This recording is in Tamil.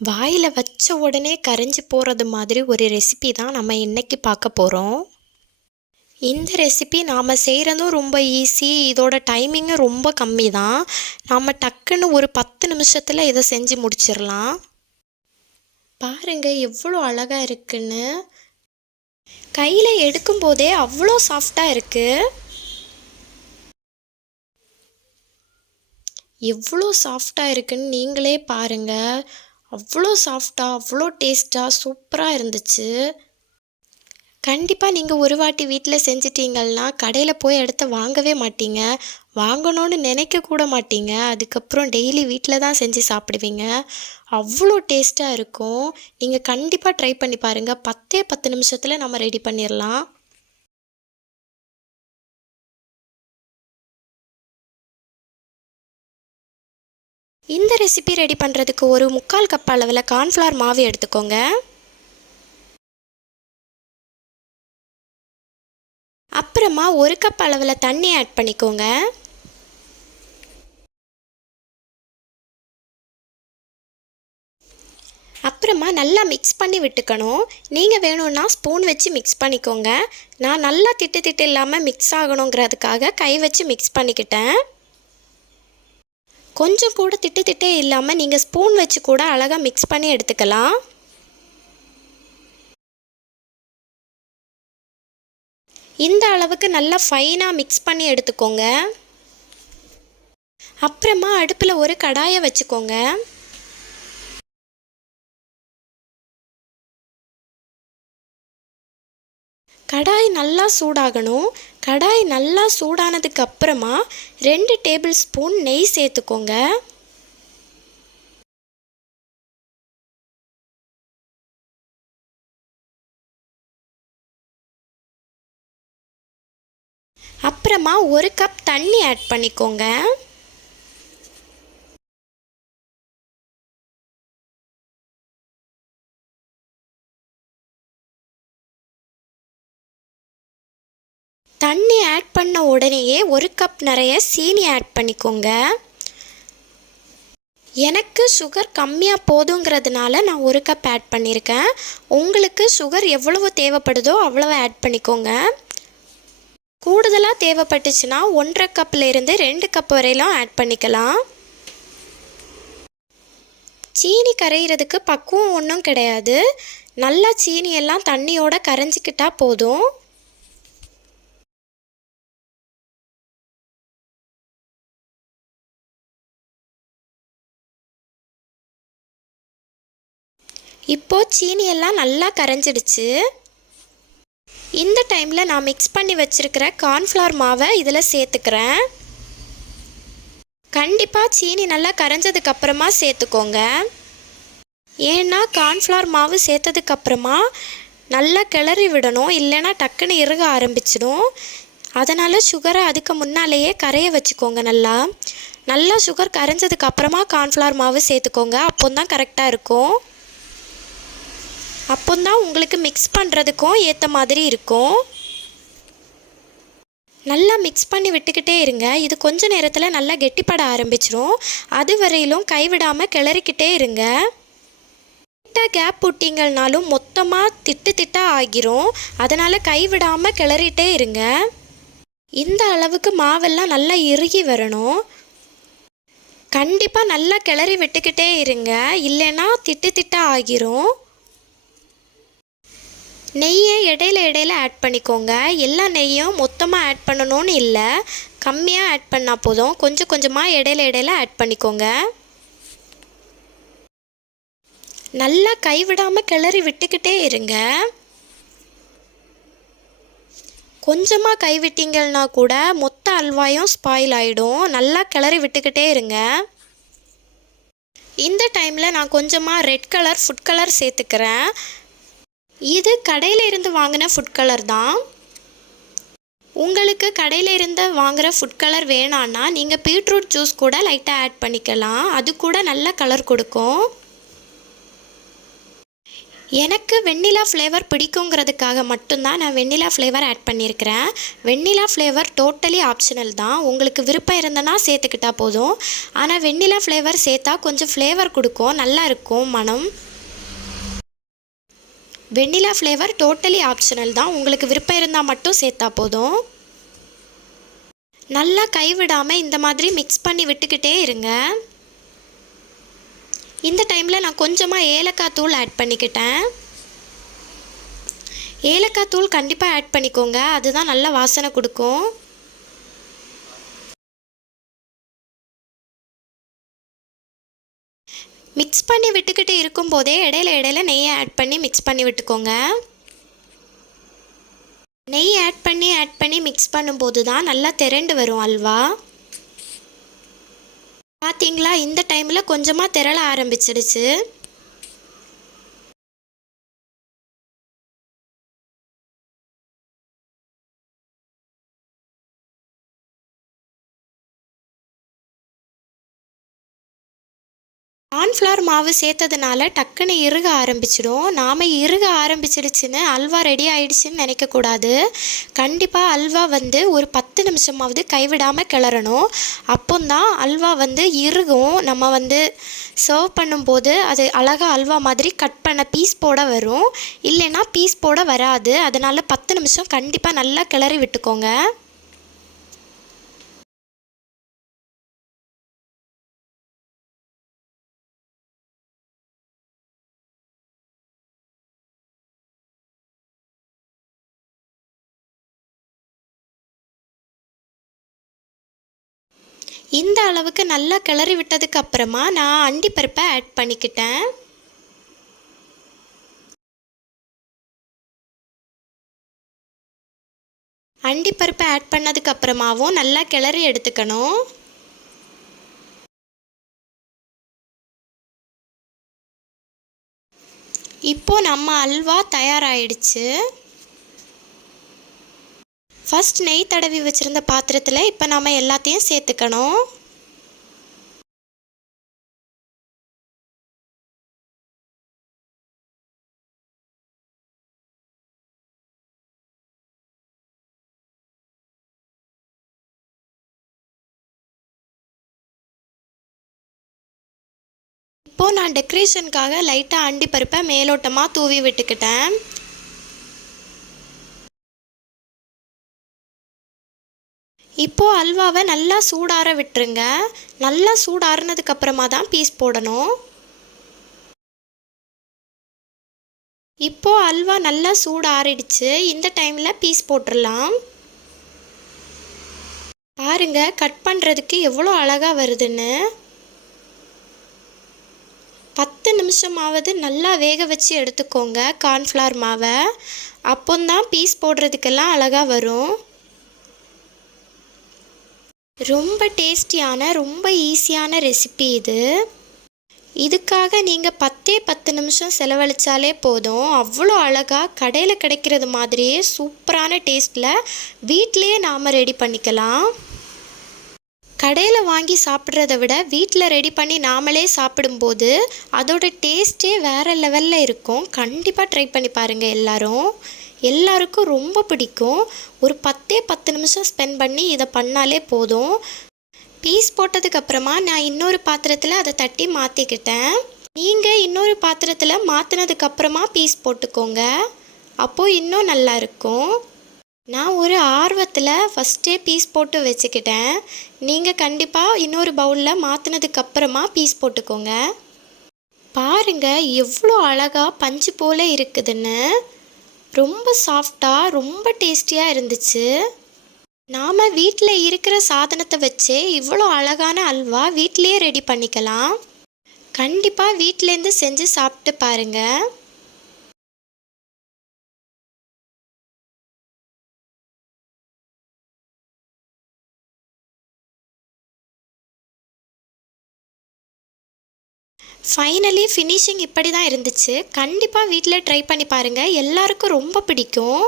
வாயில் வச்ச உடனே கரைஞ்சி போகிறது மாதிரி ஒரு ரெசிபி தான் நம்ம இன்றைக்கி பார்க்க போகிறோம் இந்த ரெசிபி நாம் செய்கிறதும் ரொம்ப ஈஸி இதோட டைமிங்கும் ரொம்ப கம்மி தான். நாம் டக்குன்னு ஒரு பத்து நிமிஷத்தில் இதை செஞ்சு முடிச்சிடலாம். பாருங்கள் எவ்வளோ அழகாக இருக்குன்னு. கையில் எடுக்கும்போதே அவ்வளோ சாஃப்டாக இருக்குது எவ்வளோ சாஃப்டாக இருக்குன்னு நீங்களே பாருங்கள் அவ்வளோ சாஃப்டாக அவ்வளோ டேஸ்ட்டாக சூப்பராக இருந்துச்சு. கண்டிப்பாக நீங்கள் ஒரு வாட்டி வீட்டில் செஞ்சிட்டிங்கன்னா கடையில் போய் எடுத்து வாங்கவே மாட்டீங்க. வாங்கணும்னு நினைக்க கூட மாட்டீங்க. அதுக்கப்புறம் டெய்லி வீட்டில் தான் செஞ்சு சாப்பிடுவீங்க. அவ்வளோ டேஸ்ட்டாக இருக்கும். நீங்கள் கண்டிப்பாக ட்ரை பண்ணி பாருங்கள் பத்தே பத்து நிமிஷத்தில் நம்ம ரெடி பண்ணிடலாம் இந்த ரெசிபி ரெடி பண்ணுறதுக்கு ஒரு முக்கால் கப் அளவில் கார்ன்ஃப்ளவர் மாவு எடுத்துக்கோங்க. அப்புறமா ஒரு கப் அளவில் தண்ணி ஆட் பண்ணிக்கோங்க. அப்புறமா நல்லா மிக்ஸ் பண்ணி விட்டுக்கணும். நீங்கள் வேணும்னா ஸ்பூன் வச்சு மிக்ஸ் பண்ணிக்கோங்க. நான் நல்லா திட்டு திட்டு இல்லாமல் மிக்ஸ் ஆகணுங்கிறதுக்காக கை வச்சு மிக்ஸ் பண்ணிக்கிட்டேன். கொஞ்சம் கூட திட்டு திட்டே இல்லாமல் நீங்கள் ஸ்பூன் வச்சு கூட அழகாக மிக்ஸ் பண்ணி எடுத்துக்கலாம். இந்த அளவுக்கு நல்லா ஃபைனாக மிக்ஸ் பண்ணி எடுத்துக்கோங்க. அப்புறமா அடுப்பில் ஒரு கடாயை வச்சுக்கோங்க. கடாய் நல்லா சூடாகணும். கடாய் நல்லா சூடானதுக்கு அப்புறமா ரெண்டு டேபிள் ஸ்பூன் நெய் சேர்த்துக்கோங்க. அப்புறமா ஒரு கப் தண்ணி ஆட் பண்ணிக்கோங்க. ஆட் பண்ண உடனேயே ஒரு கப் நிறைய சீனி ஆட் பண்ணிக்கோங்க. எனக்கு சுகர் கம்மியாக போதுங்கிறதுனால நான் ஒரு கப் ஆட் பண்ணியிருக்கேன் உங்களுக்கு சுகர் எவ்வளவு தேவைப்படுதோ அவ்வளவு ஆட் பண்ணிக்கோங்க. கூடுதலாக தேவைப்பட்டுச்சுன்னா ஒன்றரை கப்பிலேருந்து ரெண்டு கப் வரையிலும் ஆட் பண்ணிக்கலாம். சீனி கரையிறதுக்கு பக்குவம் ஒன்றும் கிடையாது. நல்லா சீனியெல்லாம் தண்ணியோட கரைஞ்சிக்கிட்டால் போதும். இப்போ சீனி எல்லாம் நல்லா கரைஞ்சிடுச்சு. இந்த டைமில் நான் மிக்ஸ் பண்ணி வச்சுருக்கிற கார்ன்ஃப்ளவர் மாவை இதில் சேர்த்துக்கிறேன். கண்டிப்பாக சீனி நல்லா கரைஞ்சதுக்கப்புறமா சேர்த்துக்கோங்க. ஏன்னா கார்ன்ஃப்ளவர் மாவு சேர்த்ததுக்கப்புறமா நல்லா கிளறி விடணும் இல்லைன்னா டக்குன்னு இறுக ஆரம்பிச்சிடும். அதனால் சுகரை அதுக்கு முன்னாலேயே கரைய வச்சுக்கோங்க நல்லா. நல்லா சுகர் கரைஞ்சதுக்கப்புறமா கார்ன்ஃப்ளவர் மாவு சேர்த்துக்கோங்க அப்போ தான் கரெக்டாக இருக்கும். அப்போந்தான் உங்களுக்கு மிக்ஸ் பண்ணுறதுக்கும் ஏற்ற மாதிரி இருக்கும். நல்லா மிக்ஸ் பண்ணி விட்டுக்கிட்டே இருங்க. இது கொஞ்ச நேரத்தில் நல்லா கெட்டிப்பட ஆரம்பிச்சிரும். அது வரையிலும் கைவிடாமல் கிளறிக்கிட்டே இருங்க. லைட்டாக கேப் விட்டிங்கனாலும் மொத்தமாக திட்டு திட்டாக ஆகிரும். அதனால் கைவிடாமல் கிளறிட்டே இருங்க. இந்த அளவுக்கு மாவெல்லாம் நல்லா இறுகி வரணும். கண்டிப்பாக நல்லா கிளறி விட்டுக்கிட்டே இருங்க. இல்லைன்னா திட்டு திட்டாக ஆகிரும். நெய்யை இடையில இடையில ஆட் பண்ணிக்கோங்க. எல்லா நெய்யும் மொத்தமாக ஆட் பண்ணணும்னு இல்லை. கம்மியாக ஆட் பண்ணால் போதும். கொஞ்சம் கொஞ்சமாக இடையில இடையில ஆட் பண்ணிக்கோங்க. நல்லா கைவிடாமல் கிளறி விட்டுக்கிட்டே இருங்க. கொஞ்சமாக கைவிட்டிங்கன்னா கூட மொத்த அல்வாயும் ஸ்பாயில் ஆகிடும் நல்லா கிளறி விட்டுக்கிட்டே இருங்க. இந்த டைமில் நான் கொஞ்சமாக ரெட் கலர் ஃபுட் கலர் சேர்த்துக்கிறேன். இது கடையில் இருந்து வாங்கின ஃபுட் கலர் தான். உங்களுக்கு கடையில் இருந்து வாங்குகிற ஃபுட் கலர் வேணான்னா நீங்கள் பீட்ரூட் ஜூஸ் கூட லைட்டாக ஆட் பண்ணிக்கலாம். அது கூட நல்ல கலர் கொடுக்கும். எனக்கு வெண்ணிலா ஃப்ளேவர் பிடிக்குங்கிறதுக்காக மட்டும்தான் நான் வெண்ணிலா ஃப்ளேவர் ஆட் பண்ணியிருக்கிறேன். வெண்ணிலா ஃப்ளேவர் டோட்டலி ஆப்ஷனல் தான். உங்களுக்கு விருப்பம் இருந்தனா சேர்த்துக்கிட்டா போதும். ஆனால் வெண்ணிலா ஃப்ளேவர் சேர்த்தா கொஞ்சம் ஃப்ளேவர் கொடுக்கும். நல்லா இருக்கும் மனம். வெண்ணிலா ஃப்ளேவர் டோட்டலி ஆப்ஷனல் தான். உங்களுக்கு விருப்பம் இருந்தால் மட்டும் சேர்த்தா போதும். நல்லா கைவிடாமல் இந்த மாதிரி மிக்ஸ் பண்ணி விட்டுக்கிட்டே இருங்க. இந்த டைமில் நான் கொஞ்சமாக ஏலக்காய் தூள் ஆட் பண்ணிக்கிட்டேன். ஏலக்காய் தூள் கண்டிப்பாக ஆட் பண்ணிக்கோங்க. அதுதான் நல்ல வாசனை கொடுக்கும். மிக்ஸ் பண்ணி விட்டுக்கிட்டு இருக்கும்போதே இடையில இடையில நெய்யை ஆட் பண்ணி மிக்ஸ் பண்ணி விட்டுக்கோங்க. நெய் ஆட் பண்ணி ஆட் பண்ணி மிக்ஸ் பண்ணும்போது தான் நல்லா திரண்டு வரும் அல்வா. பார்த்தீங்களா இந்த டைமில் கொஞ்சமாக திரள ஆரம்பிச்சிடுச்சு. கார்ன்ஃப்ளவர் மாவு சேர்த்ததுனால டக்குன்னு இறுக ஆரம்பிச்சிடும். நாம் இறுக ஆரம்பிச்சிடுச்சுன்னு அல்வா ரெடி ஆயிடுச்சுன்னு நினைக்கக்கூடாது கண்டிப்பாக அல்வா வந்து ஒரு பத்து நிமிஷமாவது கைவிடாமல் கிளறணும். அப்போந்தான் அல்வா வந்து இறுகும். நம்ம வந்து சர்வ் பண்ணும்போது அது அழகாக அல்வா மாதிரி கட் பண்ண பீஸ் போட வரும். இல்லைன்னா பீஸ் போட வராது. அதனால் பத்து நிமிஷம் கண்டிப்பாக நல்லா கிளறி விட்டுக்கோங்க. இந்த அளவுக்கு நல்லா கிளறி விட்டதுக்கு அப்புறமா நான் அண்டிப்பருப்பை ஆட் பண்ணிக்கிட்டேன். அண்டிப்பருப்பை ஆட் பண்ணதுக்கு அப்புறமாவும் நல்லா கிளறி எடுத்துக்கணும். இப்போ நம்ம அல்வா தயாராகிடுச்சு ஃபஸ்ட் நெய் தடவி வச்சுருந்த பாத்திரத்தில் இப்போ நம்ம எல்லாத்தையும் சேர்த்துக்கணும். இப்போது நான் டெக்கரேஷனுக்காக லைட்டாக அண்டி பருப்பை மேலோட்டமாக தூவி விட்டுக்கிட்டேன். இப்போது அல்வாவை நல்லா சூடாற விட்டுருங்க. நல்லா சூடாறினதுக்கப்புறமா தான் பீஸ் போடணும். இப்போது அல்வா நல்லா சூடாறிடுச்சு. இந்த டைமில் பீஸ் போட்டுடலாம் பாருங்க கட் பண்ணுறதுக்கு எவ்வளோ அழகாக வருதுன்னு. பத்து நிமிஷமாவது நல்லா வேக வச்சு எடுத்துக்கோங்க கார்ன்ஃப்ளவர் மாவை. அப்போந்தான் பீஸ் போடுறதுக்கெல்லாம் அழகாக வரும். ரொம்ப டேஸ்டியான ரொம்ப ஈஸியான ரெசிபி இது. இதுக்காக நீங்கள் பத்தே பத்து நிமிஷம் செலவழித்தாலே போதும். அவ்வளோ அழகாக கடையில் கிடைக்கிறது மாதிரியே சூப்பரான டேஸ்ட்டில் வீட்டிலையே நாம் ரெடி பண்ணிக்கலாம். கடையில் வாங்கி சாப்பிட்றத விட வீட்டில் ரெடி பண்ணி நாமளே சாப்பிடும்போது அதோட டேஸ்ட்டே வேறு லெவலில் இருக்கும். கண்டிப்பாக ட்ரை பண்ணி பாருங்கள் எல்லோரும். எல்லாருக்கும் ரொம்ப பிடிக்கும். ஒரு பத்தே பத்து நிமிஷம் ஸ்பெண்ட் பண்ணி இதை பண்ணாலே போதும். பீஸ் போட்டதுக்கப்புறமா நான் இன்னொரு பாத்திரத்தில் அதை தட்டி மாற்றிக்கிட்டேன் நீங்கள் இன்னொரு பாத்திரத்தில் மாற்றினதுக்கப்புறமா பீஸ் போட்டுக்கோங்க. அப்போது இன்னும் நல்லாயிருக்கும் நான் ஒரு ஆர்வத்தில் ஃபஸ்ட்டே பீஸ் போட்டு வச்சுக்கிட்டேன். நீங்கள் கண்டிப்பாக இன்னொரு பவுலில் மாற்றினதுக்கப்புறமா பீஸ் போட்டுக்கோங்க. பாருங்கள் எவ்வளோ அழகாக பஞ்சு போல் இருக்குதுன்னு. ரொம்ப சாஃப்டாக ரொம்ப டேஸ்டியாக இருந்துச்சு. நாம் வீட்டில் இருக்கிற சாதனத்தை வச்சே இவ்வளோ அழகான அல்வா வீட்டிலையே ரெடி பண்ணிக்கலாம். கண்டிப்பாக வீட்டிலேருந்து செஞ்சு சாப்பிட்டு பாருங்கள் ஃபைனலி ஃபினிஷிங் இப்படி தான் இருந்துச்சு. கண்டிப்பாக வீட்டில் ட்ரை பண்ணி பாருங்கள் எல்லாருக்கும் ரொம்ப பிடிக்கும்.